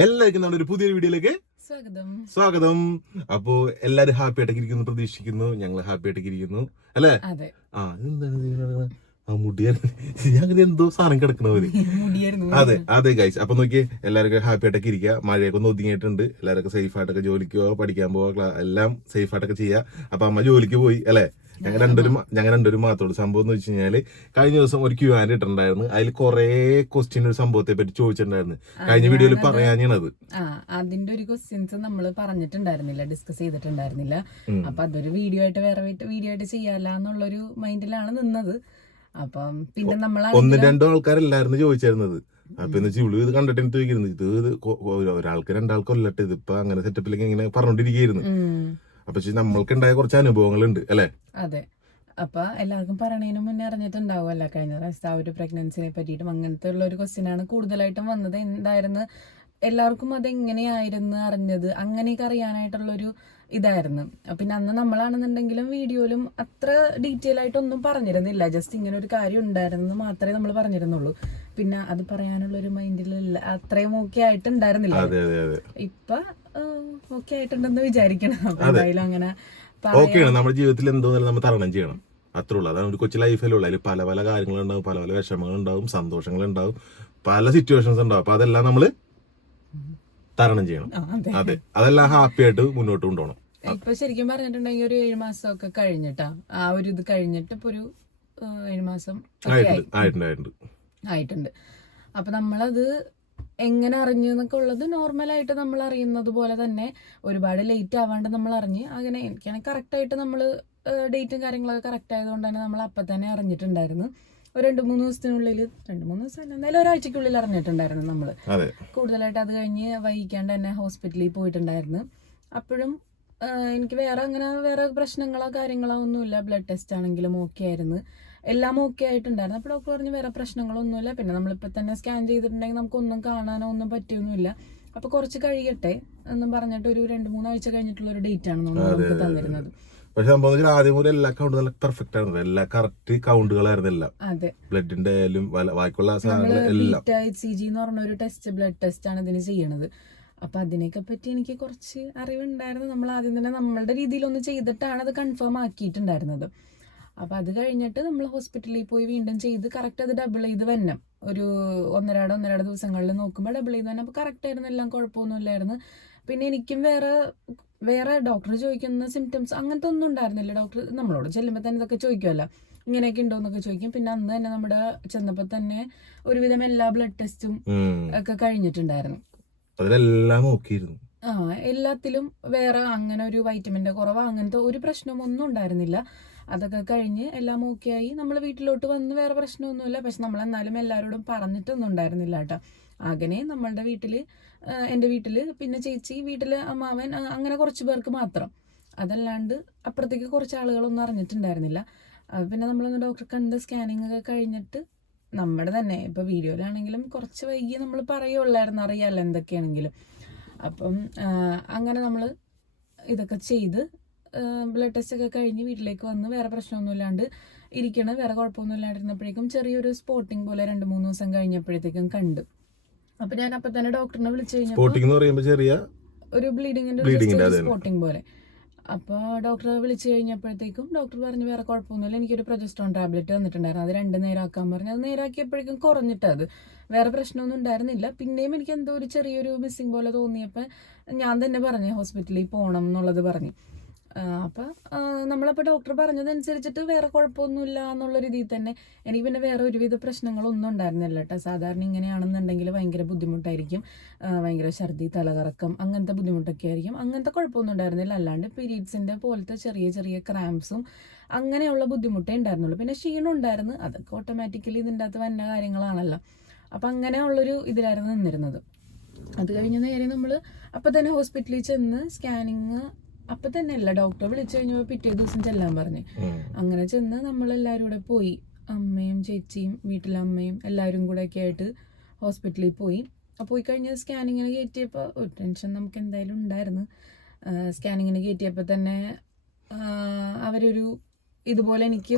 എല്ലാവർക്കും നമ്മുടെ ഒരു പുതിയൊരു വീഡിയോയിലേക്ക് സ്വാഗതം. സ്വാഗതം. അപ്പോ എല്ലാരും ഹാപ്പി ആയിട്ട് ഇരിക്കുന്നു പ്രതീക്ഷിക്കുന്നു. ഞങ്ങൾ ഹാപ്പി ആയിട്ട് ഇരിക്കുന്നു. അല്ലേ? ആ എന്താണ്? ആ മുടിയാണ്. ഞാൻ എന്തോ സാധനം കിടക്കണവര് മുടിയായിരുന്നു. അതെ അതെ ഗൈസ് അപ്പൊ നോക്കി എല്ലാവർക്കും ഹാപ്പി ആയിട്ടൊക്കെ ഇരിക്കുക. മഴയൊക്കെ ഒന്ന് ഒതുങ്ങിയിട്ടുണ്ട്. എല്ലാവർക്കും സേഫ് ആയിട്ടൊക്കെ ജോലിക്ക് പോവാ പഠിക്കാൻ പോവാ എല്ലാം സേഫ് ആയിട്ടൊക്കെ ചെയ്യാ. അപ്പൊ അമ്മ ജോലിക്ക് പോയി അല്ലെ? ഞങ്ങൾ രണ്ടൊരു ഞങ്ങൾ രണ്ടൊരു മാത്രമുള്ള സംഭവം എന്ന് വെച്ച് കഴിഞ്ഞാൽ കഴിഞ്ഞ ദിവസം ഒരു ക്യൂ ആൻഡ് ഇട്ടിട്ടുണ്ടായിരുന്നു. അതിൽ കുറെ ക്വസ്റ്റ്യൻ ഒരു സംഭവത്തെ പറ്റി ചോദിച്ചിട്ടുണ്ടായിരുന്നു. കഴിഞ്ഞ വീഡിയോയിൽ പറയാനാണത് ആ അതിന്റെ ഒരു ക്വസ്റ്റ്യൻസ് നമ്മൾ പറഞ്ഞിട്ടുണ്ടായിരുന്നില്ല. ഡിസ്കസ് ചെയ്തിട്ടുണ്ടായിരുന്നില്ല. അപ്പൊ അതൊരു വീഡിയോ ആയിട്ട് വേറെ വീഡിയോ ആയിട്ട് ചെയ്യാല്ല എന്നുള്ളൊരു മൈൻഡിലാണ് നിന്നത്. അപ്പം പിന്നെ ഒന്നും ഒന്ന് രണ്ടോ ആൾക്കാരല്ലായിരുന്നു ചോദിച്ചിരുന്നത്. അപ്പൊ എന്ന് വെച്ചാൽ ഇത് കണ്ടിട്ട് എനിക്ക് ചോദിക്കുന്നത് ഇത് ഒരാൾക്ക് രണ്ടാൾക്ക് കൊല്ലട്ടെ ഇതിപ്പോ അങ്ങനെ സെറ്റപ്പിലേക്ക് ഇങ്ങനെ പറഞ്ഞോണ്ടിരിക്കുന്നു അപ്പൊ നമ്മൾക്കുണ്ടായ നമ്മൾക്ക് ഉണ്ടായ കുറച്ച് അനുഭവങ്ങളുണ്ട് അല്ലെ? അതെ. അപ്പൊ എല്ലാവർക്കും പറയണതിന് മുന്നേ അറിഞ്ഞിട്ടുണ്ടാവുമല്ലോ കഴിഞ്ഞ പ്രാവശ്യത്തെ ആ ഒരു പ്രഗ്നൻസിനെ പറ്റിയിട്ടും അങ്ങനത്തെ ഉള്ള ഒരു ക്വസ്റ്റ്യൻ ആണ് കൂടുതലായിട്ടും വന്നത്. എന്തായിരുന്നു? എല്ലാവർക്കും അത് എങ്ങനെയായിരുന്നു അറിഞ്ഞത്? അങ്ങനെയൊക്കെ അറിയാനായിട്ടുള്ള ഒരു ഇതായിരുന്നു. പിന്നെ അന്ന് നമ്മളാണെന്നുണ്ടെങ്കിലും വീഡിയോയിലും അത്ര ഡീറ്റെയിൽ ആയിട്ടൊന്നും പറഞ്ഞിരുന്നില്ല. ജസ്റ്റ് ഇങ്ങനെ ഒരു കാര്യം ഉണ്ടായിരുന്നു മാത്രമേ നമ്മൾ പറഞ്ഞിരുന്നുള്ളൂ. പിന്നെ അത് പറയാനുള്ള ഒരു മൈൻഡിലില്ല അത്രയും ഓക്കെ ആയിട്ടുണ്ടായിരുന്നില്ല. ഇപ്പൊ ഓക്കെ ആയിട്ടുണ്ടെന്ന് വിചാരിക്കണം. എന്തായാലും അങ്ങനെ. ഓക്കെയാണ്. നമ്മുടെ ജീവിതത്തിൽ എന്തോ നമ്മൾ തരണം ചെയ്യണം. അത്രേ ഉള്ളൂ. അതാണ് ഒരു കൊച്ചു ലൈഫിലുള്ള അതിൽ പല പല കാര്യങ്ങളുണ്ടാവും പല പല വിഷമങ്ങളുണ്ടാവും സന്തോഷങ്ങളുണ്ടാവും പല സിറ്റുവേഷൻസ് ഉണ്ടാവും. അപ്പൊ അതെല്ലാം നമ്മൾ തരണം ചെയ്യണം. അതെ. അതെ. അതെല്ലാം ഹാപ്പി ആയിട്ട് മുന്നോട്ട് കൊണ്ടുപോകണം. ഇപ്പൊ ശരിക്കും പറഞ്ഞിട്ടുണ്ടെങ്കിൽ ഒരു ഏഴ് മാസമൊക്കെ കഴിഞ്ഞിട്ടാ. ആ ഒരു ഇത് കഴിഞ്ഞിട്ട് ഇപ്പൊ ഒരു ഏഴ് മാസം ആയിട്ടുണ്ട്. ആയിട്ടുണ്ട്. അപ്പൊ നമ്മളത് എങ്ങനെ അറിഞ്ഞു എന്നൊക്കെ ഉള്ളത് നോർമലായിട്ട് നമ്മൾ അറിയുന്നത് പോലെ തന്നെ ഒരുപാട് ലേറ്റ് ആവാണ്ട് നമ്മൾ അറിഞ്ഞ് അങ്ങനെ എനിക്കാണെങ്കിൽ കറക്റ്റായിട്ട് നമ്മൾ ഡേറ്റും കാര്യങ്ങളൊക്കെ കറക്റ്റ് ആയതുകൊണ്ട് തന്നെ നമ്മൾ അപ്പം തന്നെ അറിഞ്ഞിട്ടുണ്ടായിരുന്നു. ഒരു രണ്ട് മൂന്ന് ദിവസത്തിനുള്ളിൽ രണ്ട് മൂന്ന് ദിവസം എന്തായാലും ഒരാഴ്ചക്കുള്ളിൽ അറിഞ്ഞിട്ടുണ്ടായിരുന്നു നമ്മൾ. കൂടുതലായിട്ട് അത് കഴിഞ്ഞ് വൈകിക്കാണ്ട് തന്നെ ഹോസ്പിറ്റലിൽ പോയിട്ടുണ്ടായിരുന്നു. അപ്പോഴും എനിക്ക് വേറെ അങ്ങനെ വേറെ പ്രശ്നങ്ങളോ കാര്യങ്ങളോ ഒന്നുമില്ല. ബ്ലഡ് ടെസ്റ്റ് ആണെങ്കിലും ഓക്കെ ആയിരുന്നു. എല്ലാം ഓക്കെ ആയിട്ടുണ്ടായിരുന്നു. അപ്പോൾ ഡോക്ടർ പറഞ്ഞു വേറെ പ്രശ്നങ്ങളൊന്നുമില്ല. പിന്നെ നമ്മളിപ്പോൾ തന്നെ സ്കാൻ ചെയ്തിട്ടുണ്ടെങ്കിൽ നമുക്കൊന്നും കാണാനോ ഒന്നും പറ്റിയൊന്നുമില്ല. അപ്പോൾ കുറച്ച് കഴിയട്ടെ എന്നും പറഞ്ഞിട്ട് ഒരു രണ്ട് മൂന്നാഴ്ച കഴിഞ്ഞിട്ടുള്ള ഒരു ഡേറ്റ് ആണ് നമുക്ക് തന്നിരുന്നത്. പക്ഷെ സംഭവം ആദ്യം മുതൽ എല്ലാ കൗണ്ടും നല്ല പെർഫെക്റ്റ് ആയിരുന്നു. എല്ലാ കറക്റ്റ് കൗണ്ടുകളായിരുന്നു എല്ലാം. ബ്ലഡിന്റെ ആയാലും ബാക്കിയുള്ള സി ജി എന്ന് പറഞ്ഞ ഒരു ടെസ്റ്റ് ബ്ലഡ് ടെസ്റ്റ് ആണ് ഇതിന് ചെയ്യണത്. അപ്പൊ അതിനെയൊക്കെ പറ്റി എനിക്ക് കുറച്ച് അറിവുണ്ടായിരുന്നു. നമ്മൾ ആദ്യം തന്നെ നമ്മളുടെ രീതിയിൽ ഒന്ന് ചെയ്തിട്ടാണ് അത് കൺഫേം ആക്കിയിട്ടുണ്ടായിരുന്നത്. അപ്പൊ അത് കഴിഞ്ഞിട്ട് നമ്മൾ ഹോസ്പിറ്റലിൽ പോയി വീണ്ടും ചെയ്ത് കറക്റ്റ് അത് ഡബിൾ ചെയ്ത് വന്നം ഒരു ഒന്നരാട് ഒന്നരാട് ദിവസങ്ങളിൽ നോക്കുമ്പോൾ ഡബിൾ ചെയ്ത് വന്നെ അപ്പൊ കറക്റ്റ് ആയിരുന്നു. എല്ലാം കുഴപ്പമൊന്നുമില്ലായിരുന്നു പിന്നെ എനിക്കും വേറെ വേറെ ഡോക്ടർ ചോദിക്കുന്ന സിംറ്റംസ് അങ്ങനത്തെ ഒന്നും ഉണ്ടായിരുന്നില്ല. ഡോക്ടർ നമ്മളോട് ചെല്ലുമ്പോൾ തന്നെ ഇതൊക്കെ ചോദിക്കുമല്ലോ ഇങ്ങനെയൊക്കെ ഉണ്ടോ എന്നൊക്കെ ചോദിക്കും. പിന്നെ അന്ന് തന്നെ നമ്മുടെ ചെന്നപ്പോൾ തന്നെ ഒരുവിധം എല്ലാ ബ്ലഡ് ടെസ്റ്റും ഒക്കെ കഴിഞ്ഞിട്ടുണ്ടായിരുന്നു. അതിലെല്ലാം നോക്കിയിരുന്നു. ആ എല്ലാത്തിലും വേറെ അങ്ങനെ ഒരു വൈറ്റമിന്റെ കുറവ് അങ്ങനത്തെ ഒരു പ്രശ്നമൊന്നും ഉണ്ടായിരുന്നില്ല. അതൊക്കെ കഴിഞ്ഞ് എല്ലാം ഓക്കെ ആയി. നമ്മൾ വീട്ടിലോട്ട് വന്ന് വേറെ പ്രശ്നമൊന്നുമില്ല. പക്ഷെ നമ്മൾ എന്നാലും എല്ലാവരോടും പറഞ്ഞിട്ടൊന്നും ഉണ്ടായിരുന്നില്ല കേട്ടോ. അങ്ങനെ നമ്മളുടെ വീട്ടിൽ എന്റെ വീട്ടിൽ പിന്നെ ചേച്ചി വീട്ടിൽ അമ്മാവൻ അങ്ങനെ കുറച്ച് പേർക്ക് മാത്രം. അതല്ലാണ്ട് അപ്പുറത്തേക്ക് കുറച്ച് ആളുകളൊന്നും അറിഞ്ഞിട്ടുണ്ടായിരുന്നില്ല. പിന്നെ നമ്മളൊന്ന് ഡോക്ടർ കണ്ട് സ്കാനിങ് ഒക്കെ കഴിഞ്ഞിട്ട് നമ്മുടെ തന്നെ. ഇപ്പോൾ വീഡിയോയിലാണെങ്കിലും കുറച്ച് വൈകി നമ്മൾ പറയുള്ളായിരുന്നു അറിയാമല്ലോ എന്തൊക്കെയാണെങ്കിലും. അപ്പം അങ്ങനെ നമ്മൾ ഇതൊക്കെ ചെയ്ത് ബ്ലഡ് ടെസ്റ്റ് ഒക്കെ കഴിഞ്ഞ് വീട്ടിലേക്ക് വന്ന് വേറെ പ്രശ്നമൊന്നുമില്ലാണ്ട് ഇരിക്കണം. വേറെ കുഴപ്പമൊന്നും ഇല്ലാണ്ടിരുന്നപ്പോഴേക്കും ചെറിയൊരു സ്പോട്ടിങ് പോലെ രണ്ട് മൂന്ന് ദിവസം കഴിഞ്ഞപ്പോഴത്തേക്കും കണ്ടു. അപ്പൊ ഞാൻ അപ്പൊ തന്നെ ഡോക്ടറിനെ വിളിച്ചു കഴിഞ്ഞപ്പോൾ ചെറിയ ഒരു ബ്ലീഡിങ്ങിന്റെ സ്പോട്ടിങ് പോലെ. അപ്പോൾ ഡോക്ടറെ വിളിച്ചു കഴിഞ്ഞപ്പോഴത്തേക്കും ഡോക്ടർ പറഞ്ഞു വേറെ കുഴപ്പമൊന്നുമില്ല. എനിക്കൊരു പ്രൊജസ്ട്രോൺ ടാബ്ലറ്റ് തന്നിട്ടുണ്ടായിരുന്നു. അത് രണ്ട് നേരാക്കാൻ പറഞ്ഞു. അത് നേരാക്കിയപ്പോഴേക്കും കുറഞ്ഞിട്ട് അത്. വേറെ പ്രശ്നമൊന്നും ഉണ്ടായിരുന്നില്ല. പിന്നെയും എനിക്ക് എന്തോ ഒരു ചെറിയൊരു മിസ്സിങ് പോലെ തോന്നിയപ്പോൾ ഞാൻ തന്നെ പറഞ്ഞു ഹോസ്പിറ്റലിൽ പോകണം എന്നുള്ളത് പറഞ്ഞു. അപ്പം നമ്മളപ്പോൾ ഡോക്ടർ പറഞ്ഞതനുസരിച്ചിട്ട് വേറെ കുഴപ്പമൊന്നുമില്ല എന്നുള്ള രീതിയിൽ തന്നെ. എനിക്ക് പിന്നെ വേറെ ഒരുവിധ പ്രശ്നങ്ങളൊന്നും ഉണ്ടായിരുന്നില്ല കേട്ടോ. സാധാരണ ഇങ്ങനെയാണെന്നുണ്ടെങ്കിൽ ഭയങ്കര ബുദ്ധിമുട്ടായിരിക്കും. ഭയങ്കര ഛർദി തലകറക്കം അങ്ങനത്തെ ബുദ്ധിമുട്ടൊക്കെ ആയിരിക്കും. അങ്ങനത്തെ കുഴപ്പമൊന്നും ഉണ്ടായിരുന്നില്ല. അല്ലാണ്ട് പീരീഡ്സിന്റെ പോലത്തെ ചെറിയ ചെറിയ ക്രാംസും അങ്ങനെയുള്ള ബുദ്ധിമുട്ടേ ഉണ്ടായിരുന്നുള്ളൂ. പിന്നെ ക്ഷീണം ഉണ്ടായിരുന്നു. അതൊക്കെ ഓട്ടോമാറ്റിക്കലി ഇതിന്റെ അകത്ത് വന്ന കാര്യങ്ങളാണല്ലോ. അപ്പം അങ്ങനെയുള്ളൊരു ഇതിലായിരുന്നു നിന്നിരുന്നത്. അത് കഴിഞ്ഞ നേരെ നമ്മൾ അപ്പം തന്നെ ഹോസ്പിറ്റലിൽ ചെന്ന് സ്കാനിങ് അപ്പം തന്നെ അല്ല ഡോക്ടറെ വിളിച്ചു കഴിഞ്ഞപ്പോൾ പിറ്റേ ദിവസം ചെല്ലാൻ പറഞ്ഞു. അങ്ങനെ ചെന്ന് നമ്മളെല്ലാരും കൂടെ പോയി. അമ്മയും ചേച്ചിയും വീട്ടിലെ അമ്മയും എല്ലാവരും കൂടെ ഒക്കെ ആയിട്ട് ഹോസ്പിറ്റലിൽ പോയി. പോയി കഴിഞ്ഞ് സ്കാനിങ്ങിന് കയറ്റിയപ്പോൾ ഒരു ടെൻഷൻ നമുക്ക് എന്തായാലും ഉണ്ടായിരുന്നു. സ്കാനിങ്ങിന് കയറ്റിയപ്പോൾ തന്നെ അവരൊരു ഇതുപോലെ എനിക്ക്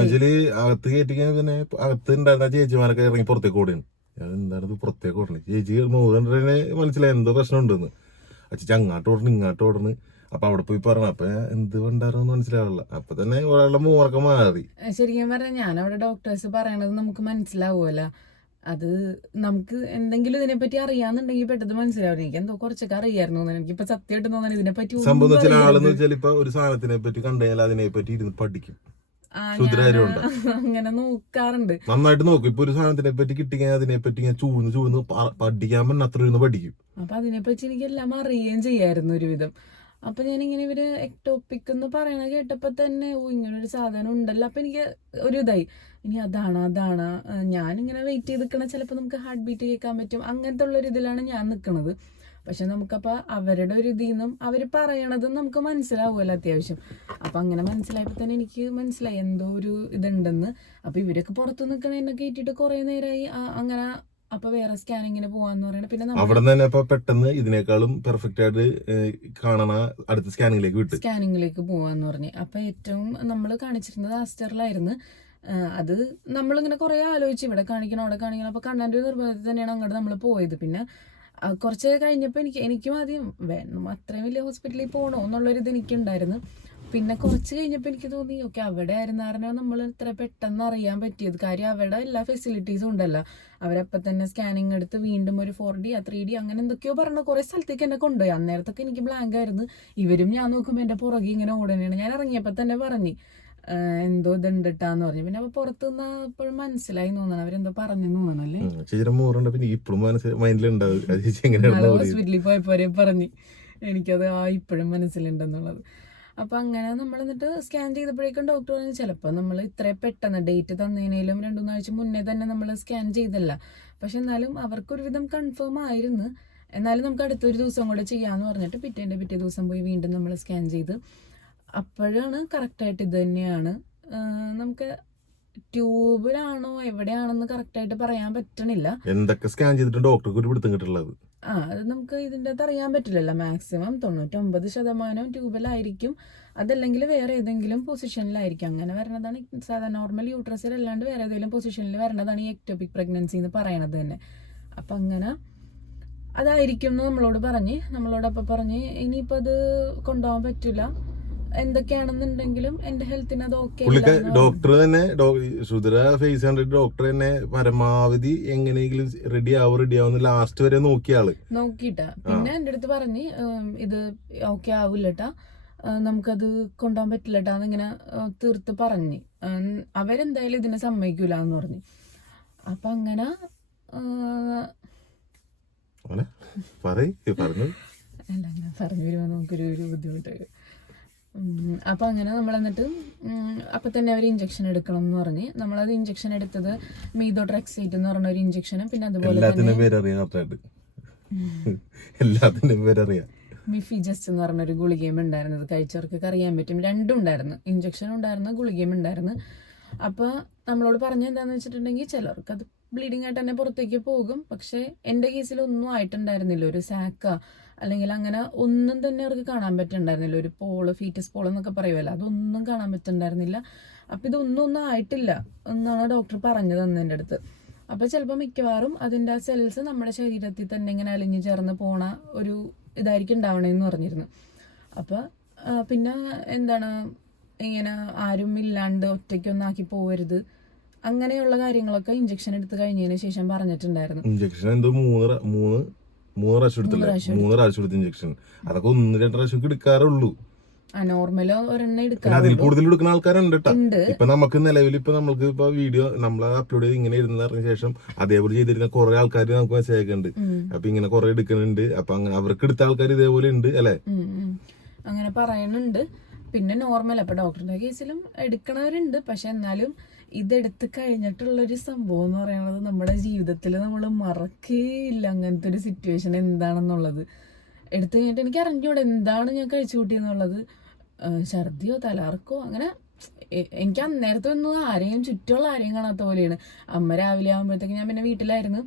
ആക്ച്വലി അകത്ത് കയറ്റി കഴിഞ്ഞാൽ പിന്നെ അകത്ത് ഉണ്ടായിരുന്ന ചേച്ചിമാരൊക്കെ ഇറങ്ങി പുറത്തേക്ക് ഓടിയാണ്. എന്താണ് പുറത്തേക്ക് ഓടണേ? ചേച്ചി മനസ്സിലായി എന്തോ പ്രശ്നം ഉണ്ടെന്ന് അച്ഛൻ അങ്ങാട്ട് ഓടണം ഇങ്ങാട്ട് ഓടണ്. അപ്പൊ അവിടെ പോയി പറഞ്ഞു അപ്പൊ എന്ത് ഉണ്ടായിരുന്നു മനസ്സിലാവില്ല. അപ്പൊ തന്നെ ഒരാളുടെ മൂറൊക്കെ മാറി. ശരിക്കും പറഞ്ഞാൽ ഞാൻ അവിടെ ഡോക്ടേഴ്സ് പറയണത് നമുക്ക് മനസ്സിലാവുമല്ലോ. അത് നമുക്ക് എന്തെങ്കിലും ഇതിനെപ്പറ്റി അറിയാന്നുണ്ടെങ്കിൽ പെട്ടെന്ന് മനസ്സിലാവും. എനിക്ക് എന്തോ കുറച്ചൊക്കെ അറിയായിരുന്നു. എനിക്കിപ്പോ സത്യമായിട്ട് തോന്നുന്നു ഇതിനെപ്പറ്റി സംഭവം വെച്ചാൽ ആളെന്ന് വെച്ചാൽ ഇപ്പൊ ഒരു സാധനത്തിനെ പറ്റി കണ്ടു കഴിഞ്ഞാൽ അതിനെ പറ്റി ഇരുന്ന് പഠിക്കും. അങ്ങനെ നോക്കാറുണ്ട്. നന്നായിട്ട് നോക്കും. ഇപ്പൊ ഒരു സാധനത്തിനെ പറ്റി കിട്ടിക്കഴിഞ്ഞാൽ അതിനെ പറ്റി ചൂന്ന് ചൂഴ്ന്ന് ചൂഴ്ന്ന് പഠിക്കാൻ പറ്റുന്ന അത്ര ഇരുന്ന് പഠിക്കും. അപ്പൊ അതിനെപ്പറ്റി എനിക്ക് എല്ലാം അറിയുകയും ചെയ്യായിരുന്നു ഒരുവിധം. അപ്പൊ ഞാൻ ഇങ്ങനെ ഇവർ എക്ടോപ്പിക് എന്ന് പറയണ കേട്ടപ്പോ തന്നെ ഓ ഇങ്ങനെ ഒരു സാധനം ഉണ്ടല്ലോ. അപ്പൊ എനിക്ക് ഒരു ഇതായി. ഇനി അതാണ് അതാണ്? ഞാൻ ഇങ്ങനെ വെയിറ്റ് ചെയ്ത് നിൽക്കണ ചിലപ്പോൾ നമുക്ക് ഹാർട്ട് ബീറ്റ് കേൾക്കാൻ പറ്റും. അങ്ങനത്തെ ഉള്ള ഒരു ഇതിലാണ് ഞാൻ നിൽക്കുന്നത് പക്ഷെ നമുക്കപ്പോ അവരുടെ ഒരു ഇതിൽ നിന്നും അവർ പറയണതും നമുക്ക് മനസ്സിലാവുമല്ലോ അത്യാവശ്യം. അപ്പൊ അങ്ങനെ മനസ്സിലായപ്പോ തന്നെ എനിക്ക് മനസ്സിലായി എന്തോ ഒരു ഇതുണ്ടെന്ന്. അപ്പോൾ ഇവരൊക്കെ പുറത്ത് നിൽക്കണ കുറേ കുറെ നേരമായി അങ്ങനെ അപ്പൊ വേറെ സ്കാനിങ്ങിന് പോവാന്ന് പറയണ. പിന്നെ അവിടെ നിന്ന് തന്നെ ഇപ്പൊ പെട്ടെന്ന് ഇതിനേക്കാളും പെർഫെക്റ്റ് ആയിട്ട് കാണണ അടുത്ത സ്കാനിങ്ങിലേക്ക് വിട്ടു. സ്കാനിങ്ങിലേക്ക് പോവാന്ന് പറഞ്ഞു. അപ്പൊ ഏറ്റവും നമ്മൾ കാണിച്ചിരുന്നത് ആസ്റ്ററിലായിരുന്നു. അത് നമ്മളിങ്ങനെ കുറെ ആലോചിച്ച് ഇവിടെ കാണിക്കണം അവിടെ കാണിക്കണം. അപ്പൊ കണ്ണന്റെ നിർബന്ധത്തിൽ തന്നെയാണ് അങ്ങോട്ട് നമ്മൾ പോയത്. പിന്നെ കുറച്ചൊക്കെ കുറച്ച് കഴിഞ്ഞപ്പോൾ എനിക്ക് എനിക്കും ആദ്യം വേണം അത്രയും വലിയ ഹോസ്പിറ്റലിൽ പോകണോ എന്നുള്ളൊരു ഇത് എനിക്കുണ്ടായിരുന്നു. പിന്നെ കുറച്ച് കഴിഞ്ഞപ്പോൾ എനിക്ക് തോന്നി ഓക്കെ അവിടെ ആയിരുന്നാരനെ നമ്മൾ ഇത്ര പെട്ടെന്ന് അറിയാൻ പറ്റിയത്. കാര്യം അവിടെ എല്ലാ ഫെസിലിറ്റീസും ഉണ്ടല്ലോ. അവരപ്പം തന്നെ സ്കാനിങ് എടുത്ത് വീണ്ടും ഒരു ഫോർ ഡി ത്രീ ഡി അങ്ങനെ എന്തൊക്കെയോ പറഞ്ഞ കുറേ സ്ഥലത്തേക്ക് എന്നെ കൊണ്ടുപോയി. അന്നേരത്തൊക്കെ എനിക്ക് ബ്ലാങ്ക് ആയിരുന്നു. ഇവരും ഞാൻ നോക്കുമ്പോൾ എന്റെ പുറകെ ഇങ്ങനെ ഓടനെയാണ് ഞാൻ ഇറങ്ങിയപ്പോൾ തന്നെ പറഞ്ഞു "ആഹ് എന്തോ ഇതുണ്ടിട്ടാന്ന് പറഞ്ഞു. പിന്നെ അപ്പൊ നിന്ന് ഇപ്പോഴും മനസ്സിലായി തോന്നണം അവരെന്തോ പറഞ്ഞു തോന്നണല്ലേ പിന്നെ ഇപ്പോഴും ഹോസ്പിറ്റലിൽ പോയപ്പോരെ പറഞ്ഞു. എനിക്കത് ആ ഇപ്പോഴും മനസ്സിലുണ്ടെന്നുള്ളത്. അപ്പൊ അങ്ങനെ നമ്മൾ എന്നിട്ട് സ്കാൻ ചെയ്തപ്പോഴേക്കും ഡോക്ടർ പറഞ്ഞു ചിലപ്പോൾ നമ്മൾ ഇത്ര പെട്ടെന്ന് ഡേറ്റ് തന്നതിനേലും രണ്ടു മൂന്നാഴ്ച മുന്നേ തന്നെ നമ്മൾ സ്കാൻ ചെയ്തല്ല. പക്ഷെ എന്നാലും അവർക്കൊരുവിധം കൺഫേം ആയിരുന്നു. എന്നാലും നമുക്ക് അടുത്തൊരു ദിവസം കൂടെ ചെയ്യാന്ന് പറഞ്ഞിട്ട് പിറ്റേന്റെ പിറ്റേ ദിവസം പോയി വീണ്ടും നമ്മൾ സ്കാൻ ചെയ്ത്. അപ്പോഴാണ് കറക്റ്റായിട്ട് ഇത് തന്നെയാണ്. നമുക്ക് ട്യൂബിലാണോ എവിടെയാണെന്ന് കറക്റ്റായിട്ട് പറയാൻ പറ്റണില്ല. എന്തൊക്കെ സ്കാൻ ചെയ്തിട്ട് ഡോക്ടർക്ക് ഒരു പിടുത്തം കിട്ടുള്ളത് ആ അത് നമുക്ക് ഇതിന്റെ അകത്ത് അറിയാൻ പറ്റില്ലല്ലോ. മാക്സിമം തൊണ്ണൂറ്റൊമ്പത് ശതമാനം ട്യൂബിലായിരിക്കും. അതല്ലെങ്കിൽ വേറെ ഏതെങ്കിലും പൊസിഷനിലായിരിക്കും അങ്ങനെ വരണതാണ് സാധാരണ നോർമൽ യൂട്രസിൽ അല്ലാണ്ട് വേറെ ഏതെങ്കിലും പൊസിഷനിൽ വരണതാണ് ഈ എക്ടോപിക് പ്രഗ്നൻസി എന്ന് പറയണത് തന്നെ. അപ്പം അങ്ങനെ അതായിരിക്കും എന്ന് നമ്മളോട് പറഞ്ഞ്. നമ്മളോടൊപ്പം പറഞ്ഞ് ഇനിയിപ്പോൾ അത് കൊണ്ടുപോകാൻ പറ്റില്ല എന്തൊക്കെയാണെന്നുണ്ടെങ്കിലും എന്റെ ഹെൽത്തിന് അത് ഓക്കെ ഡോക്ടർ തന്നെ സുധര ഫേസ് കണ്ടിട്ട് ഡോക്ടർ തന്നെ പരമാവധി എങ്ങനെയെങ്കിലും റെഡി ആവും റെഡി ആവുന്ന ലാസ്റ്റ് വരെ നോക്കിയ ആൾ. നോക്കിട്ടാ പിന്നെ എന്റെ അടുത്ത് പറഞ്ഞ് ഇത് ഓക്കെ ആവില്ലട്ടാ. നമുക്കത് കൊണ്ടുപോകാൻ പറ്റില്ലട്ടാ എന്നിങ്ങനെ തീർത്ത് പറഞ്ഞ്. അവരെന്തായാലും ഇതിനെ സമ്മതിക്കൂല എന്ന് പറഞ്ഞു. അപ്പൊ അങ്ങനെ അല്ല പറഞ്ഞു വരുമ്പോൾ നമുക്കൊരു ഒരു ബുദ്ധിമുട്ട് വരും ഉം, അപ്പൊ അങ്ങനെ നമ്മൾ എന്നിട്ട് അപ്പം തന്നെ അവർ ഇഞ്ചക്ഷൻ എടുക്കണം എന്ന് പറഞ്ഞ് നമ്മളത് ഇഞ്ചക്ഷൻ എടുത്തത് മീതോട്രെക്സൈറ്റ് എന്ന് പറഞ്ഞ ഒരു ഇഞ്ചക്ഷനും പിന്നെ അതുപോലെ പേരറിയാം മിഫി ജസ്റ്റ് എന്ന് പറഞ്ഞൊരു ഗുളികയും ഉണ്ടായിരുന്നത് കഴിച്ചവർക്കൊക്കെ അറിയാൻ പറ്റും. രണ്ടും ഉണ്ടായിരുന്നു. ഇഞ്ചക്ഷൻ ഉണ്ടായിരുന്നു ഗുളികയും ഉണ്ടായിരുന്നു. അപ്പോൾ നമ്മളോട് പറഞ്ഞ എന്താണെന്ന് വെച്ചിട്ടുണ്ടെങ്കിൽ ചിലർക്ക് അത് ബ്ലീഡിങ് ആയിട്ട് തന്നെ പുറത്തേക്ക് പോകും. പക്ഷേ എന്റെ കേസിൽ ഒന്നും ആയിട്ടുണ്ടായിരുന്നില്ല. ഒരു സാക്ക അല്ലെങ്കിൽ അങ്ങനെ ഒന്നും തന്നെ അവർക്ക് കാണാൻ പറ്റുന്നുണ്ടായിരുന്നില്ല ഒരു പോൾ ഫീറ്റസ് പോൾ എന്നൊക്കെ പറയുമല്ലോ അതൊന്നും കാണാൻ പറ്റുന്നുണ്ടായിരുന്നില്ല അപ്പം ഇതൊന്നും ഒന്നും ആയിട്ടില്ല എന്നാണ് ഡോക്ടർ പറഞ്ഞു തന്നെ എന്റെ അടുത്ത്. അപ്പോൾ ചിലപ്പോൾ മിക്കവാറും അതിന്റെ ആ സെൽസ് നമ്മുടെ ശരീരത്തിൽ തന്നെ ഇങ്ങനെ അലിഞ്ഞു ചേർന്ന് പോണ ഒരു ഇതായിരിക്കും ഉണ്ടാവണേന്ന് പറഞ്ഞിരുന്നു. അപ്പോൾ പിന്നെ എന്താണ്? ഇങ്ങനെ ആരും ഇല്ലാണ്ട് ഒറ്റയ്ക്കൊന്നാക്കി പോകരുത് അങ്ങനെയുള്ള കാര്യങ്ങളൊക്കെ ഇഞ്ചക്ഷൻ എടുത്ത് കഴിഞ്ഞതിന് ശേഷം പറഞ്ഞിട്ടുണ്ടായിരുന്നു. ഇഞ്ചക്ഷൻ എന്തോ മൂന്ന് മൂന്ന് മൂന്ന് പ്രാവശ്യം എടുത്തില്ലേ മൂന്ന് പ്രാവശ്യം എടുത്ത ഇഞ്ചക്ഷൻ അതൊക്കെ ഒന്ന് രണ്ട് പ്രാവശ്യം എടുക്കാറുള്ളൂ. നോർമലോ ഒരെണ്ണം അതിൽ കൂടുതൽ എടുക്കുന്ന ആൾക്കാരുണ്ട് ഇപ്പൊ നമുക്ക് നിലവിൽ ഇപ്പൊ നമ്മൾക്ക് ഇപ്പൊ വീഡിയോ നമ്മൾ അപ്ലോഡ് ചെയ്ത് ഇങ്ങനെ ഇരുന്ന് പറഞ്ഞ ശേഷം അതേപോലെ ചെയ്തിരുന്ന കുറെ ആൾക്കാർ നമുക്ക് മെസ്സേജ്. അപ്പൊ ഇങ്ങനെ കുറെ എടുക്കുന്നുണ്ട്. അപ്പൊ അവർക്ക് എടുത്ത ആൾക്കാർ ഇതേപോലെ ഉണ്ട് അല്ലെ. അങ്ങനെ പറയുന്നുണ്ട് പിന്നെ നോർമൽ അപ്പൊ ഡോക്ടറിന്റെ കേസിലും എടുക്കണവരുണ്ട്. പക്ഷെ എന്നാലും ഇതെടുത്ത് കഴിഞ്ഞിട്ടുള്ളൊരു സംഭവം എന്ന് പറയുന്നത് നമ്മുടെ ജീവിതത്തിൽ നമ്മൾ മറക്കേയില്ല അങ്ങനത്തെ ഒരു സിറ്റുവേഷൻ എന്താണെന്നുള്ളത്. എടുത്തു കഴിഞ്ഞിട്ട് എനിക്ക് അറിഞ്ഞൂടെ എന്താണ് ഞാൻ കഴിച്ചു കൂട്ടിയെന്നുള്ളത്. ഛർദിയോ തലാർക്കോ അങ്ങനെ എനിക്ക് അന്നേരത്തെ ഒന്നും ആരെയും ചുറ്റുമുള്ള ആരെയും കാണാത്ത പോലെയാണ്. അമ്മ രാവിലെ ആകുമ്പോഴത്തേക്ക് ഞാൻ പിന്നെ വീട്ടിലായിരുന്നു.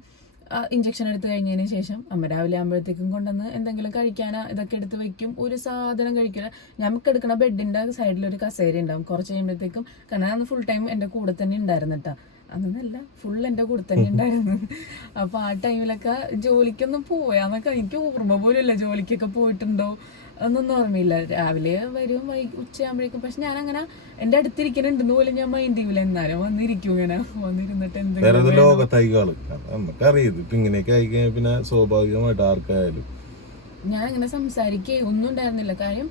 ഇഞ്ചക്ഷൻ എടുത്തു കഴിഞ്ഞതിന് ശേഷം അമ്മ രാവിലെ ആകുമ്പോഴത്തേക്കും കൊണ്ടുവന്ന് എന്തെങ്കിലും കഴിക്കാനോ ഇതൊക്കെ എടുത്ത് വെക്കും. ഒരു സാധനം കഴിക്കില്ല. നമുക്ക് എടുക്കുന്ന ബെഡിന്റെ സൈഡിൽ ഒരു കസേര ഉണ്ടാവും. കുറച്ച് കഴിയുമ്പോഴത്തേക്കും കാരണം അന്ന് ഫുൾ ടൈം എന്റെ കൂടെ തന്നെ ഉണ്ടായിരുന്നു കേട്ടോ അന്നല്ല ഫുൾ എന്റെ കൂടെ തന്നെ ഉണ്ടായിരുന്നു. അപ്പോൾ ആ ടൈമിലൊക്കെ ജോലിക്കൊന്നും പോയാന്നൊക്കെ എനിക്ക് ഓർമ്മ പോലും ഇല്ല ജോലിക്കൊക്കെ പോയിട്ടുണ്ടോ? എന്നൊന്നും ഓർമ്മയില്ല. രാവിലെ വരും വൈ ഉച്ചയാകുമ്പോഴേക്കും പക്ഷെ ഞാൻ അങ്ങനെ എന്റെ അടുത്തിരിക്കുന്നുണ്ടെന്ന് പോലും ഞാൻ മൈൻഡ് ചെയ്യൂല. എന്നാലും വന്നിരിക്കും ഇങ്ങനെ. വന്നിരുന്നിട്ട് എന്തെങ്കിലും ഏതോ ലോകത്തായിക്കാൾ. നമുക്കറിയത് ഇപ്പൊ ഇങ്ങനെയൊക്കെ ആയി കഴിഞ്ഞാൽ പിന്നെ സ്വാഭാവികമായിട്ട് ആർക്കായാലും. ഞാൻ അങ്ങനെ സംസാരിക്കേ ഒന്നും ഉണ്ടായിരുന്നില്ല. കാര്യം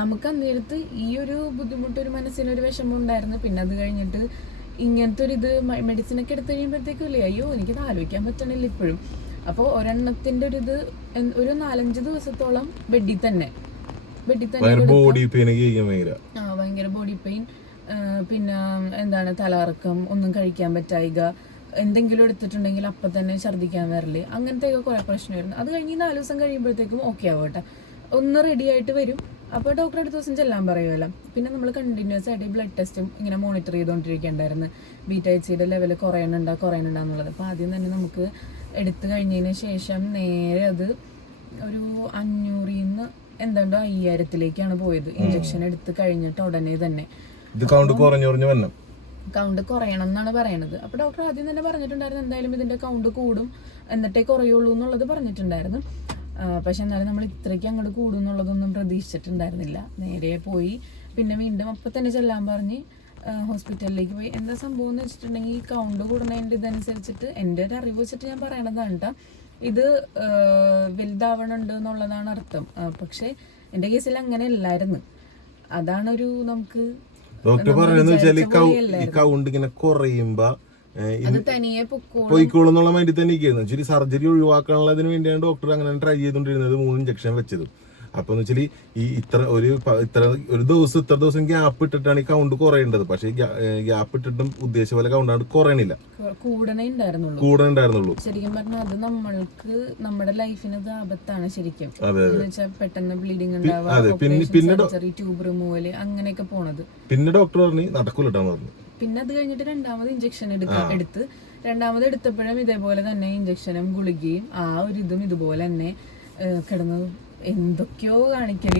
നമുക്ക് അന്നേരത്ത് ഈ ഒരു ബുദ്ധിമുട്ട് ഒരു മനസ്സിനൊരു വിഷമം ഉണ്ടായിരുന്നു. പിന്നെ അത് കഴിഞ്ഞിട്ട് ഇങ്ങനത്തെ ഒരു ഇത് മെഡിസിൻ ഒക്കെ എടുത്തു കഴിയുമ്പോഴത്തേക്കും ഇല്ലേ അയ്യോ എനിക്കത് ആലോചിക്കാൻ പറ്റണില്ല ഇപ്പോഴും. അപ്പോൾ ഒരെണ്ണത്തിന്റെ ഒരു ഇത് ഒരു നാലഞ്ച് ദിവസത്തോളം ബെഡിൽ തന്നെ. ബെഡിൽ തന്നെ ഭയങ്കര ബോഡി പെയിൻ ആ, ഭയങ്കര ബോഡി പെയിൻ പിന്നെ എന്താണ് തലകറക്കം ഒന്നും കഴിക്കാൻ പറ്റായിക എന്തെങ്കിലും എടുത്തിട്ടുണ്ടെങ്കിൽ അപ്പൊ തന്നെ ഛർദ്ദിക്കാൻ വരൽ അങ്ങനത്തെ ഒക്കെ കുറെ പ്രശ്നമായിരുന്നു അത് കഴിഞ്ഞ് നാല് ദിവസം കഴിയുമ്പോഴത്തേക്കും ഓക്കെ ആവട്ടെ. ഒന്ന് റെഡി ആയിട്ട് വരും. അപ്പോൾ ഡോക്ടറെ അടുത്ത ദിവസം ചെല്ലാൻ പറയുമല്ലോ പിന്നെ നമ്മൾ കണ്ടിന്യൂസ് ആയിട്ട് ബ്ലഡ് ടെസ്റ്റും ഇങ്ങനെ മോണിറ്റർ ചെയ്തുകൊണ്ടിരിക്കേണ്ടായിരുന്നു ടി എച്ച് സിയുടെ ലെവൽ കുറയണുണ്ടോ കുറയണുണ്ടോ എന്നുള്ളത്. അപ്പോൾ ആദ്യം തന്നെ നമുക്ക് എടുത്തു കഴിഞ്ഞതിന് ശേഷം നേരെ അത് ഒരു അഞ്ഞൂറിൽ നിന്ന് എന്താണ്ടോ അയ്യായിരത്തിലേക്കാണ് പോയത്. ഇഞ്ചക്ഷൻ എടുത്ത് കഴിഞ്ഞിട്ട് ഉടനെ തന്നെ. ഇത് കൗണ്ട് കുറഞ്ഞു കുറഞ്ഞു കൗണ്ട് കുറയണം എന്നാണ് പറയണത്. അപ്പൊ ഡോക്ടർ ആദ്യം തന്നെ പറഞ്ഞിട്ടുണ്ടായിരുന്നു എന്തായാലും ഇതിന്റെ കൗണ്ട് കൂടും എന്നിട്ടേ കുറയുള്ളൂ എന്നുള്ളത് പറഞ്ഞിട്ടുണ്ടായിരുന്നു. പക്ഷെ എന്നാലും നമ്മൾ ഇത്രയ്ക്ക് അങ്ങോട്ട് കൂടുന്നുള്ളതൊന്നും പ്രതീക്ഷിച്ചിട്ടുണ്ടായിരുന്നില്ല. നേരെ പോയി. പിന്നെ വീണ്ടും അപ്പൊ തന്നെ ചെല്ലാൻ പറഞ്ഞ് ഹോസ്പിറ്റലിലേക്ക് പോയി. എന്താ സംഭവം എന്ന് വെച്ചിട്ടുണ്ടെങ്കിൽ ഈ കൗണ്ട് കൂടുന്നതിന്റെ ഇതനുസരിച്ചിട്ട് എന്റെ ഒരു അറിവ് വെച്ചിട്ട് ഞാൻ പറയണതാണ് കേട്ടോ. ഇത് വലുതാവണുണ്ട് എന്നുള്ളതാണ് അർത്ഥം. പക്ഷേ എന്റെ കേസിൽ അങ്ങനെ അല്ലായിരുന്നു. അതാണൊരു നമുക്ക് ഡോക്ടർ പറയുന്നത് വെച്ചാൽ ഈ കൗണ്ട് ഇങ്ങനെ കുറയുമ്പോ പോയിക്കോളും എന്നുള്ള മൈൻഡിൽ തന്നെ ഇരിക്കുന്നത് ഇച്ചിരി സർജറി ഒഴിവാക്കാനുള്ളതിന് വേണ്ടിയാണ് ഡോക്ടർ അങ്ങനെ ട്രൈ ചെയ്തുകൊണ്ടിരുന്നത് മൂന്ന് ഇഞ്ചക്ഷൻ വെച്ചത്. അപ്പൊ എന്ന് വെച്ചാൽ ഈ ഇത്ര ഒരു ഇത്ര ഒരു ദിവസം ഇത്ര ദിവസം ഗ്യാപ്പ് ഇട്ടിട്ടാണ് ഈ കൗണ്ട് കുറയേണ്ടത്. പക്ഷെ ഗ്യാപ്പ് ഇട്ടിട്ടും ഉദ്ദേശ പോലെ കൗണ്ടാണ് കുറയണില്ല. കൂടണേ ഉണ്ടായിരുന്നുള്ളൂ. കൂടെ ഉണ്ടായിരുന്നുള്ളൂ. ശരിക്കും പറഞ്ഞാൽ അത് നമ്മൾക്ക് നമ്മുടെ ലൈഫിന് ഇത് ആപത്താണ് ശരിക്കും. വെച്ചാൽ പെട്ടെന്ന് ബ്ലീഡിങ് ഉണ്ടാവുക ട്യൂബ് റിമൂവൽ അങ്ങനെയൊക്കെ പോണത്. പിന്നെ ഡോക്ടർ പറഞ്ഞു നടക്കൂലട്ടാന്ന് പറഞ്ഞു. പിന്നെ അത് കഴിഞ്ഞിട്ട് രണ്ടാമത് ഇഞ്ചക്ഷൻ എടുക്കാം എടുത്ത്. രണ്ടാമത് എടുത്തപ്പോഴും ഇതേപോലെ തന്നെ ഇഞ്ചക്ഷനും ഗുളികയും ആ ഒരു ഇതും ഇതുപോലെ തന്നെ കിടന്ന് എന്തൊക്കെയോ കാണിക്കൽ.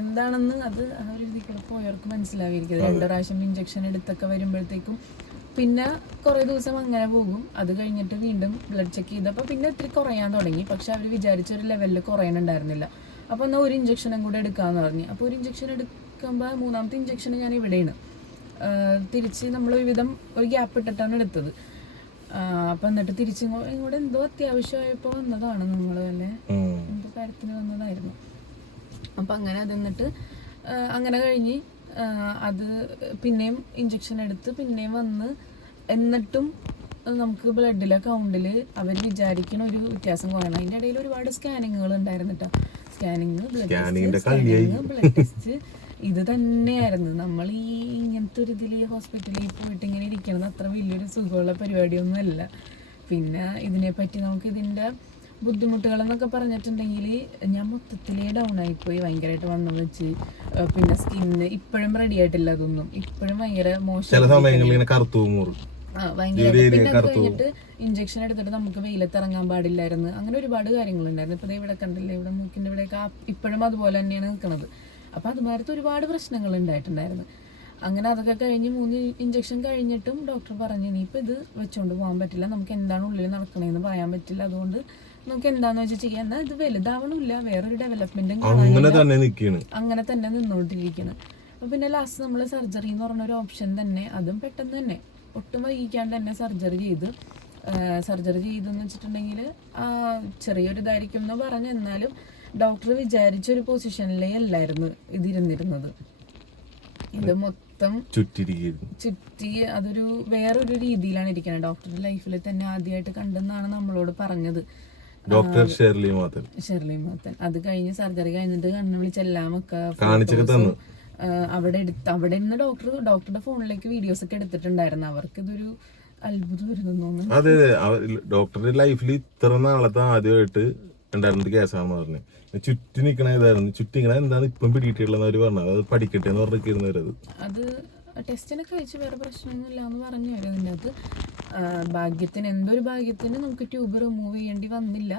എന്താണെന്ന് അത് ആ ഒരു ഇതിൽ പോയവർക്ക് മനസ്സിലാവിയിരിക്കും. രണ്ടു പ്രാവശ്യം ഇഞ്ചക്ഷൻ എടുത്തൊക്കെ വരുമ്പോഴത്തേക്കും പിന്നെ കുറേ ദിവസം അങ്ങനെ പോകും. അത് കഴിഞ്ഞിട്ട് വീണ്ടും ബ്ലഡ് ചെക്ക് ചെയ്തപ്പോൾ പിന്നെ ഇത്തിരി കുറയാൻ തുടങ്ങി. പക്ഷെ അവർ വിചാരിച്ച ഒരു ലെവലിൽ കുറയാനുണ്ടായിരുന്നില്ല അപ്പോൾ എന്നാൽ ഒരു ഇഞ്ചക്ഷനും കൂടെ എടുക്കാമെന്ന് പറഞ്ഞു. അപ്പോൾ ഒരു ഇഞ്ചക്ഷൻ എടുക്കുമ്പോൾ മൂന്നാമത്തെ ഇഞ്ചക്ഷൻ ഞാൻ ഇവിടെയാണ്. തിരിച്ച് നമ്മൾ ഒരുവിധം ഒരു ഗ്യാപ്പ് ഇട്ടിട്ടാണ് എടുത്തത്. അപ്പൊ എന്നിട്ട് തിരിച്ചും ഇങ്ങോ- ഇങ്ങോട്ട് എന്തോ അത്യാവശ്യമായപ്പോൾ വന്നതാണ് നമ്മൾ അല്ലേ. എന്തോ കാര്യത്തിന് വന്നതായിരുന്നു. അപ്പം അങ്ങനെ അത് എന്നിട്ട് അങ്ങനെ കഴിഞ്ഞ് അത് പിന്നെയും ഇഞ്ചക്ഷൻ എടുത്ത് പിന്നെയും വന്ന് എന്നിട്ടും നമുക്ക് ബ്ലഡിലെ കൗണ്ടിൽ അവർ വിചാരിക്കണ ഒരു വ്യത്യാസം കുറയണം അതിന്റെ ഇടയിൽ ഒരുപാട് സ്കാനിങ്ങുകൾ ഉണ്ടായിരുന്നു കേട്ടോ scanning blood test scanning blood test ഇത് തന്നെയായിരുന്നു. നമ്മൾ ഈ ഇങ്ങനത്തെ ഒരു ഇതിൽ ഹോസ്പിറ്റലിൽ പോയിട്ട് ഇങ്ങനെ ഇരിക്കണത് അത്ര വലിയൊരു സുഖമുള്ള പരിപാടിയൊന്നും അല്ല പിന്നെ ഇതിനെപ്പറ്റി നമുക്ക് ഇതിന്റെ ബുദ്ധിമുട്ടുകൾ എന്നൊക്കെ പറഞ്ഞിട്ടുണ്ടെങ്കിൽ ഞാൻ മൊത്തത്തിലേ ഡൗൺ ആയിപ്പോയി ഭയങ്കരമായിട്ട് വണ്ണം വെച്ച്. പിന്നെ സ്കിന്ന് ഇപ്പോഴും റെഡി ആയിട്ടില്ല അതൊന്നും. ഇപ്പോഴും ഭയങ്കര മോശം കറുത്തു കഴിഞ്ഞിട്ട് ഇഞ്ചക്ഷൻ എടുത്തിട്ട് നമുക്ക് വെയിലത്ത് ഇറങ്ങാൻ പാടില്ലായിരുന്നു. അങ്ങനെ ഒരുപാട് കാര്യങ്ങളുണ്ടായിരുന്നു. ഇപ്പൊ ഇവിടെ കണ്ടില്ലേ ഇവിടെ മൂക്കിന്റെ ഇവിടെയൊക്കെ ഇപ്പോഴും അതുപോലെ തന്നെയാണ് നിൽക്കുന്നത് അപ്പൊ അതുമാരത്ത് ഒരുപാട് പ്രശ്നങ്ങൾ ഉണ്ടായിട്ടുണ്ടായിരുന്നു. അങ്ങനെ അതൊക്കെ കഴിഞ്ഞ് മൂന്ന് ഇഞ്ചക്ഷൻ കഴിഞ്ഞിട്ടും ഡോക്ടർ പറഞ്ഞു ഇനിയിപ്പോൾ ഇത് വെച്ചുകൊണ്ട് പോകാൻ പറ്റില്ല. നമുക്ക് എന്താണ് ഉള്ളിൽ നടക്കണേന്ന് പറയാൻ പറ്റില്ല. അതുകൊണ്ട് നമുക്ക് എന്താന്ന് വെച്ചാൽ ചെയ്യാം. എന്നാൽ ഇത് വലുതാവണില്ല. വേറൊരു ഡെവലപ്മെന്റും അങ്ങനെ തന്നെ നിന്നോണ്ടിരിക്കുന്നു അപ്പൊ പിന്നെ ലാസ്റ്റ് നമ്മൾ സർജറി എന്ന് പറഞ്ഞ ഒരു ഓപ്ഷൻ തന്നെ. അതും പെട്ടെന്ന് തന്നെ. ഒട്ടും വൈകിക്കാണ്ട് തന്നെ സർജറി ചെയ്ത്. സർജറി ചെയ്തെന്ന് വെച്ചിട്ടുണ്ടെങ്കിൽ ചെറിയൊരു ഇതായിരിക്കും എന്ന് പറഞ്ഞു എന്നാലും ഡോക്ടർ വിചാരിച്ച ഒരു പൊസിഷനിലേ അല്ലായിരുന്നു ഇതിരുന്നിരുന്നത്. ഇത് മൊത്തം ചുറ്റി അതൊരു വേറൊരു രീതിയിലാണ് ഇരിക്കുന്നത് ഡോക്ടറുടെ ലൈഫിൽ തന്നെ ആദ്യമായിട്ട് കണ്ടെന്നാണ് നമ്മളോട് പറഞ്ഞത്. Doctor Shirley Mathan. Shirley Mathan. അത് കഴിഞ്ഞ് സർജറി കഴിഞ്ഞിട്ട് കണ്ണു വിളിച്ചെല്ലാം ഒക്കെ തന്നു. അവിടെ എടുത്ത് അവിടെ നിന്ന് ഡോക്ടർ ഡോക്ടറുടെ ഫോണിലേക്ക് വീഡിയോസ് ഒക്കെ എടുത്തിട്ടുണ്ടായിരുന്നു. അവർക്ക് ഇതൊരു അത്ഭുതമായിരുന്നു അതെ ഡോക്ടറുടെ ലൈഫിൽ ഇത്ര നാളത്തെ ആദ്യമായിട്ട് ഉണ്ടായിരുന്ന കേസാണെന്ന് പറഞ്ഞു. ചുറ്റി നിക്കണ ഇതായിരുന്നു. ചുറ്റി നിക്കണ എന്താണ് ഇപ്പം പിടിയിട്ടുള്ളതെന്ന് അവർ പറഞ്ഞത്. അത് പഠിക്കട്ടെ എന്ന് പറഞ്ഞിരുന്നവരത് അത് ടെസ്റ്റിനൊക്കെ വെച്ച് വേറെ പ്രശ്നമൊന്നുമില്ല എന്ന് പറഞ്ഞു അവർ അതിന്റെ അത് ഭാഗ്യത്തിന് എന്തൊരു ഭാഗ്യത്തിന് നമുക്ക് ട്യൂബ് റിമൂവ് ചെയ്യേണ്ടി വന്നില്ല.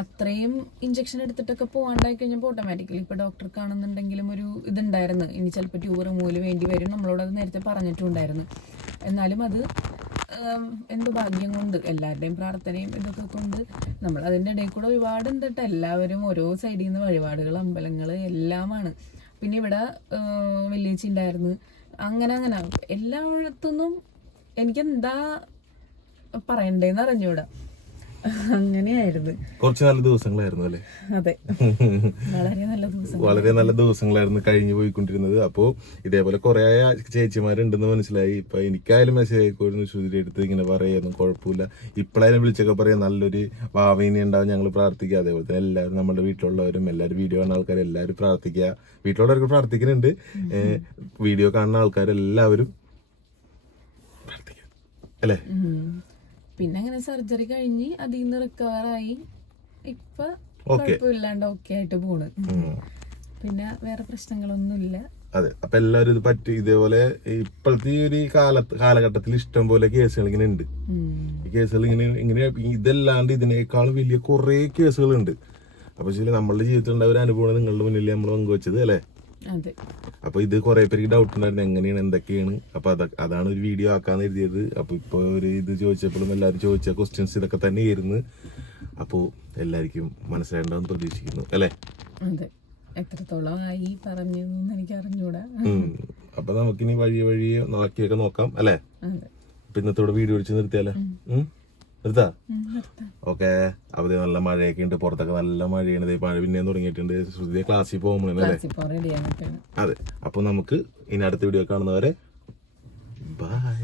അത്രയും ഇഞ്ചക്ഷൻ എടുത്തിട്ടൊക്കെ പോകാണ്ടായി കഴിഞ്ഞപ്പോൾ ഓട്ടോമാറ്റിക്കലി ഇപ്പോൾ ഡോക്ടർ കാണുന്നുണ്ടെങ്കിലും ഒരു ഇതുണ്ടായിരുന്നു. ഇനി ചിലപ്പോൾ ട്യൂബ് റിമൂവൽ വേണ്ടി വരും. നമ്മളോട് അത് നേരത്തെ പറഞ്ഞിട്ടുണ്ടായിരുന്നു. എന്നാലും അത് എന്ത് ഭാഗ്യം കൊണ്ട് എല്ലാവരുടെയും പ്രാർത്ഥനയും ഇതൊക്കെ കൊണ്ട് നമ്മൾ അതിന്റെ ഇടയിൽ കൂടെ ഒരുപാട് എന്തിട്ട് എല്ലാവരും ഓരോ സൈഡിൽ നിന്ന് വഴിപാടുകൾ അമ്പലങ്ങൾ എല്ലാമാണ്. പിന്നെ ഇവിടെ വില്ലേജ് ഉണ്ടായിരുന്നു അങ്ങനെ അങ്ങനെ. എല്ലായിടത്തുനിന്നും എനിക്കെന്താ പറയണ്ടേന്ന് അറിഞ്ഞൂടാ. അങ്ങനെയായിരുന്നു. കുറച്ച് നല്ല ദിവസങ്ങളായിരുന്നു അല്ലേ? അതെ. വളരെ നല്ല ദിവസം വളരെ നല്ല ദിവസങ്ങളായിരുന്നു കഴിഞ്ഞു പോയിക്കൊണ്ടിരുന്നത്. അപ്പോ ഇതേപോലെ കുറെ ചേച്ചിമാരുണ്ടെന്ന് മനസ്സിലായി. ഇപ്പൊ എനിക്കായാലും മെസ്സേജ് ആയിക്കോയിരുന്നു ശ്രുതിയുടെ എടുത്ത് ഇങ്ങനെ പറയുന്നു. കുഴപ്പമില്ല. ഇപ്പോഴായാലും വിളിച്ചൊക്കെ പറയാം. നല്ലൊരു ഭാവിനി ഉണ്ടാവും. ഞങ്ങൾ പ്രാർത്ഥിക്കുക. അതേപോലെ തന്നെ എല്ലാവരും നമ്മുടെ വീട്ടിലുള്ളവരും എല്ലാവരും വീഡിയോ കാണുന്ന ആൾക്കാരും എല്ലാവരും പ്രാർത്ഥിക്കുക. വീട്ടിലുള്ളവർക്ക് പ്രാർത്ഥിക്കുന്നുണ്ട് വീഡിയോ കാണുന്ന ആൾക്കാരെല്ലാവരും പ്രാർത്ഥിക്കുക. അല്ലേ. പിന്നെ അങ്ങനെ സർജറി കഴിഞ്ഞ് അതിൽ നിന്ന് റിക്കവർ ആയി ഇപ്പൊ. കുഴപ്പമില്ലാണ്ട് ഓക്കെ ആയിട്ട് പോണ്. പിന്നെ വേറെ പ്രശ്നങ്ങളൊന്നുമില്ല. അതെ. അപ്പൊ എല്ലാവരും ഇത് പറ്റി ഇതേപോലെ ഇപ്പോഴത്തെ ഈ ഒരു കാലത്ത് കാലഘട്ടത്തിൽ ഇഷ്ടം പോലെ കേസുകൾ ഇങ്ങനെ ഉണ്ട് ഈ കേസുകൾ ഇങ്ങനെ ഇങ്ങനെ ഇതല്ലാണ്ട് ഇതിനേക്കാളും വലിയ കുറേ കേസുകളുണ്ട്. അപ്പൊ ശരി നമ്മളുടെ ജീവിതത്തിൽ ഉണ്ടായ ഒരു അനുഭവം നിങ്ങളുടെ മുന്നിൽ നമ്മൾ പങ്കുവച്ചത് അല്ലേ? അപ്പൊ ഇത് കുറെ പേർക്ക് ഡൗട്ട് ഉണ്ടായിരുന്നു. എങ്ങനെയാണ്? എന്തൊക്കെയാണ്? അപ്പൊ അത അതാണ് ഒരു വീഡിയോ ആക്കാന്ന് എഴുതിയത് അപ്പൊ ഇപ്പൊ ഒരു ഇത് ചോദിച്ചപ്പോഴും എല്ലാവരും ചോദിച്ച ക്വസ്റ്റ്യൻസ് ഇതൊക്കെ തന്നെ തന്നെയായിരുന്നു. അപ്പോ എല്ലാവർക്കും മനസ്സിലായിട്ടുണ്ടാവും പ്രതീക്ഷിക്കുന്നു. അല്ലേ? എത്രത്തോളം ആയി പറഞ്ഞു എനിക്ക് അറിഞ്ഞൂടാ. അപ്പൊ നമുക്കിനി വഴി വഴി നോക്കിയൊക്കെ നോക്കാം. അല്ലേ? അപ്പൊ ഇന്നത്തോടെ വീഡിയോ വിളിച്ച് നിർത്തിയാലേ? നിർത്താ. ഓക്കെ. അവധി നല്ല മഴയൊക്കെ ഉണ്ട്. പുറത്തൊക്കെ നല്ല മഴയാണ്. മഴ പിന്നെ തുടങ്ങിയിട്ടുണ്ട്. ശ്രുതിയെ ക്ലാസ്സിൽ പോകുമ്പോൾ അതെ. അപ്പൊ നമുക്ക് ഇനി അടുത്ത വീഡിയോ കാണുന്നവരെ ബൈ